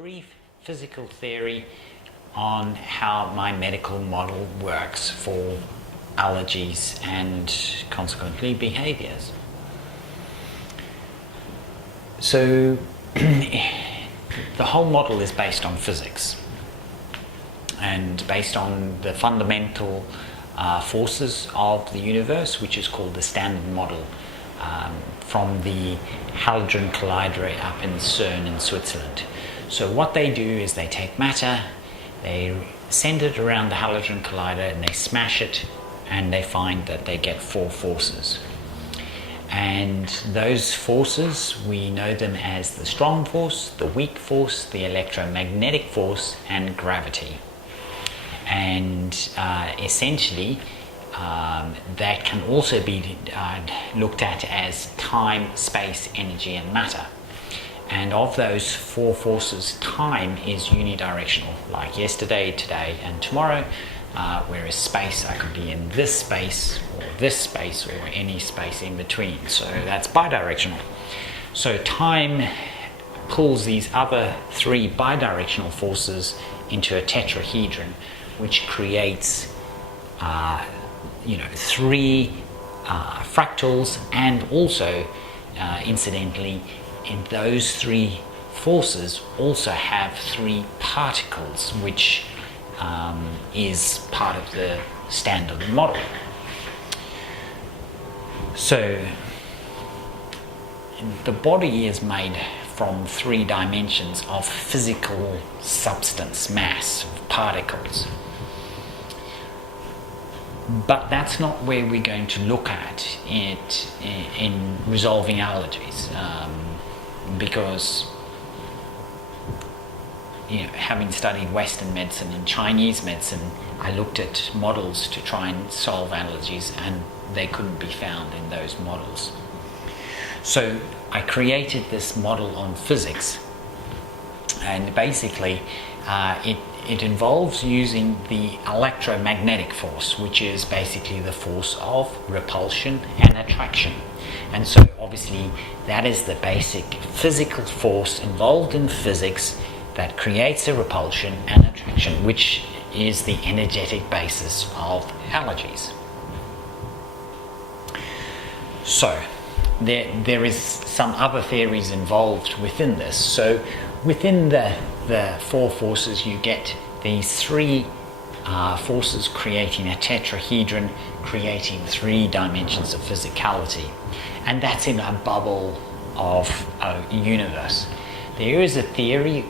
brief physical theory on how my medical model works for allergies and consequently behaviors. So the whole model is based on physics and based on the fundamental forces of the universe, which is called the Standard Model, from the Hadron Collider up in CERN in Switzerland. So what they do is they take matter, they send it around the Hadron Collider and they smash it, and they find that they get four forces. And those forces, we know them as the strong force, the weak force, the electromagnetic force, and gravity. And essentially, that can also be looked at as time, space, energy, and matter. And of those four forces, time is unidirectional, like yesterday, today, and tomorrow, whereas space, I could be in this space, or any space in between. So that's bidirectional. So time pulls these other three bidirectional forces into a tetrahedron, which creates three fractals, and also incidentally, in those three forces also have three particles, which is part of the standard model. So the body is made from three dimensions of physical substance, mass, particles. But that's not where we're going to look at it in resolving allergies, because having studied Western medicine and Chinese medicine, I looked at models to try and solve allergies, and they couldn't be found in those models. So I created this model on physics, and basically it involves using the electromagnetic force, which is basically the force of repulsion and attraction. And so obviously that is the basic physical force involved in physics that creates a repulsion and attraction, which is the energetic basis of allergies. So there is some other theories involved within this. So within the four forces, you get these three forces creating a tetrahedron, creating three dimensions of physicality. And that's in a bubble of a universe. There is a theory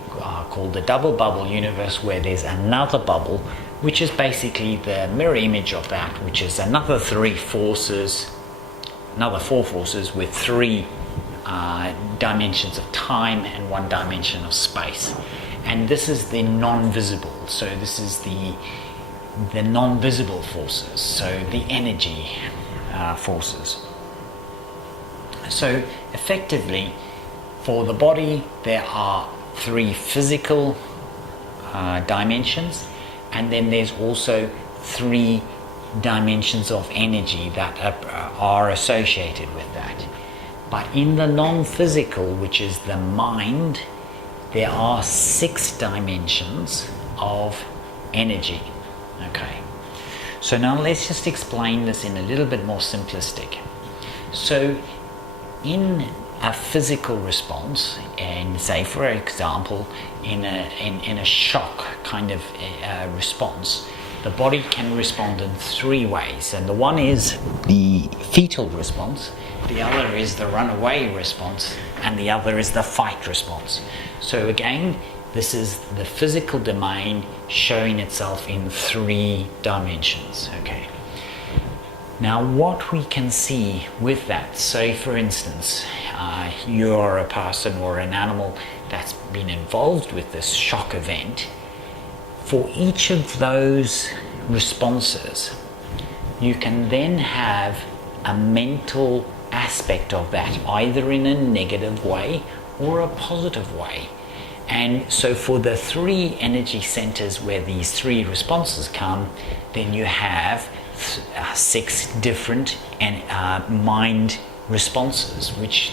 called the double bubble universe, where there's another bubble, which is basically the mirror image of that, which is another four forces with three dimensions of time and one dimension of space. And this is the non-visible. So this is the non-visible forces, so the energy forces. So effectively, for the body, there are three physical dimensions, and then there's also three dimensions of energy that are associated with that. But in the non-physical, which is the mind, there are 6 dimensions of energy. Okay. So now let's just explain this in a little bit more simplistic. So in a physical response, and say for example in a shock kind of response, the body can respond in 3 ways, and the one is the fetal response, the other is the runaway response, and the other is the fight response. So again, this is the physical domain showing itself in 3 dimensions. Okay. Now what we can see with that, say for instance, you're a person or an animal that's been involved with this shock event. For each of those responses, you can then have a mental aspect of that, either in a negative way or a positive way. And so for the 3 energy centers where these 3 responses come, then you have 6 different mind responses, which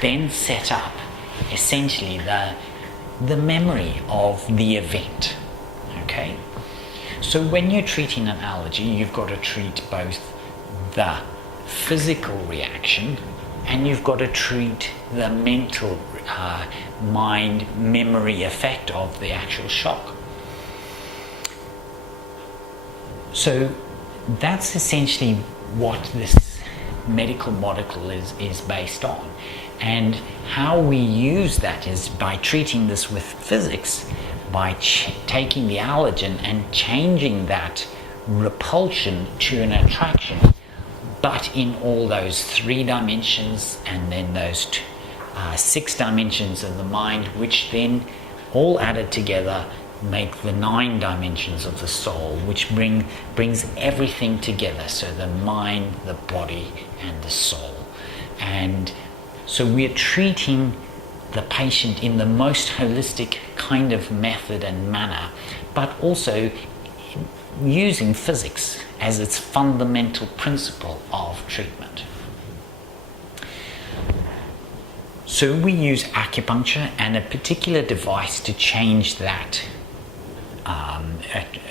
then set up essentially the memory of the event. Okay? So when you're treating an allergy, you've got to treat both the physical reaction and you've got to treat the mental mind memory effect of the actual shock. So that's essentially what this medical model is based on. And how we use that is by treating this with physics, by taking the allergen and changing that repulsion to an attraction, but in all those 3 dimensions and then those 6 dimensions of the mind, which then all added together make the 9 dimensions of the soul, which brings everything together. So the mind, the body, and the soul. And so we're treating the patient in the most holistic kind of method and manner, but also using physics as its fundamental principle of treatment. So we use acupuncture and a particular device to change that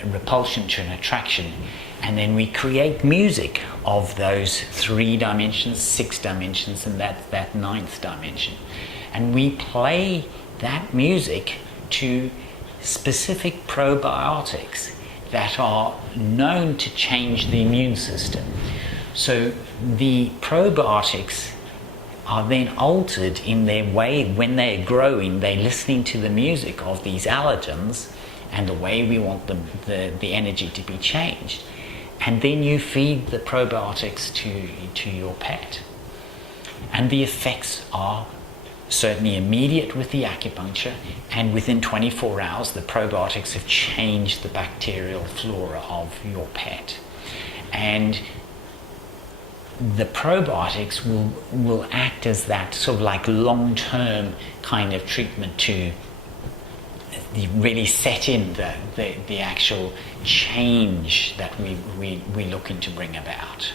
repulsion to an attraction, and then we create music of those 3 dimensions, 6 dimensions, and that 9th dimension, and we play that music to specific probiotics that are known to change the immune system. So the probiotics are then altered in their way. When they're growing, they're listening to the music of these allergens and the way we want them, the energy to be changed. And then you feed the probiotics to your pet. And the effects are certainly immediate with the acupuncture, and within 24 hours the probiotics have changed the bacterial flora of your pet. And the probiotics will act as that sort of like long-term kind of treatment to really set in the actual change that we're looking to bring about.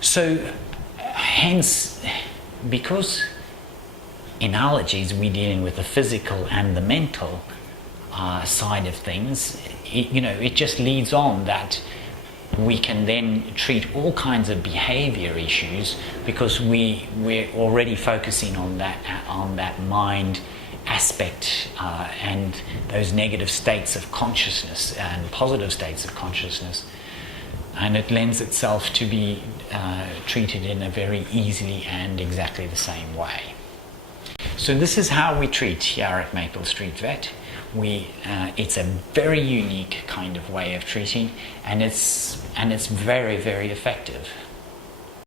So hence, because in allergies we're dealing with the physical and the mental side of things, it just leads on that we can then treat all kinds of behavior issues, because we're already focusing on that mind aspect and those negative states of consciousness and positive states of consciousness, and it lends itself to be treated in a very easily and exactly the same way. So this is how we treat here at Maple Street Vet. It's a very unique kind of way of treating, and it's very, very effective.